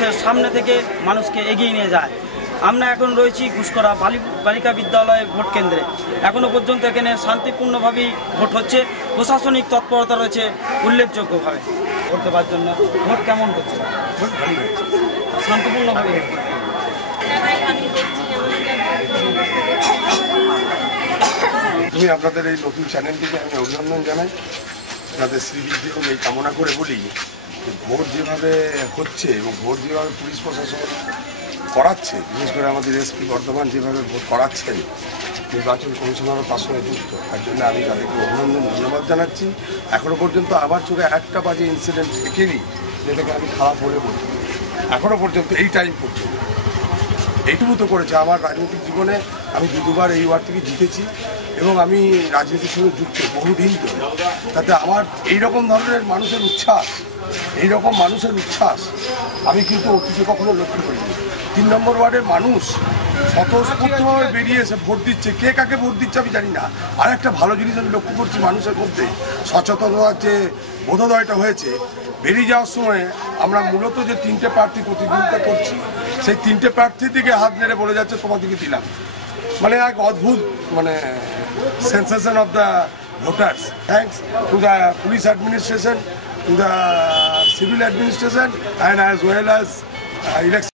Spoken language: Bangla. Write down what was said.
মানুষের সামনে থেকে মানুষকে এগিয়ে নিয়ে যায়। আমরা এখন রয়েছি ঘুষকরা বালিকা বিদ্যালয় ভোট কেন্দ্রে। এখনও পর্যন্ত এখানে শান্তিপূর্ণভাবেই ভোট হচ্ছে, প্রশাসনিক তৎপরতা রয়েছে উল্লেখযোগ্যভাবে ভোট দেওয়ার জন্য। ভোট কেমন হচ্ছে? শান্তিপূর্ণভাবে। আমি আপনাদের এই নতুন চ্যানেলটিকে আমি অভিনন্দন জানাই, যাদের শ্রীবৃদ্ধি এবং এই কামনা করে বলি ভোট যেভাবে হচ্ছে এবং ভোট যেভাবে পুলিশ প্রশাসন করাচ্ছে, বিশেষ করে আমাদের এসপি বর্ধমান যেভাবে ভোট করাচ্ছেন, নির্বাচন কমিশনারও তার সঙ্গে যুক্ত, তার জন্য আমি তাদেরকে অভিনন্দন ধন্যবাদ জানাচ্ছি। এখনও পর্যন্ত আমার চোখে একটা বাজে ইনসিডেন্ট থেকেনি যেটাকে আমি খারাপ বলে বলি। এখনও পর্যন্ত এই টাইম পর্যন্ত এইটুকু তো করেছে। আমার রাজনৈতিক জীবনে আমি দুবার এই ওয়ার্ড থেকে জিতেছি এবং আমি রাজনীতির সঙ্গে যুক্ত বহুদিন ধরে। তাতে আমার এইরকম ধরনের মানুষের উচ্ছ্বাস, এইরকম মানুষের উচ্ছ্বাস আমি কিন্তু অতীতে কখনো লক্ষ্য করিনি। 3 নম্বর ওয়ার্ডের মানুষ স্বতঃস্ফূর্তভাবে বেরিয়ে এসে ভোট দিচ্ছে। কে কাকে ভোট দিচ্ছে আমি জানি না। আর একটা ভালো জিনিস আমি লক্ষ্য করছি, মানুষের মধ্যে সচেতনতার যে বোধোদয়টা হয়েছে। বেরিয়ে যাওয়ার সময় আমরা মূলত যে 3টে প্রার্থী প্রতিদ্বন্দ্বিতা করছি, সেই 3টে প্রার্থীর দিকে হাত নেড়ে বলে যাচ্ছে তোমাদেরকে দিলাম। মানে এক অদ্ভুত sensation of the voters. Thanks to the police administration, to the civil administration, and as well as election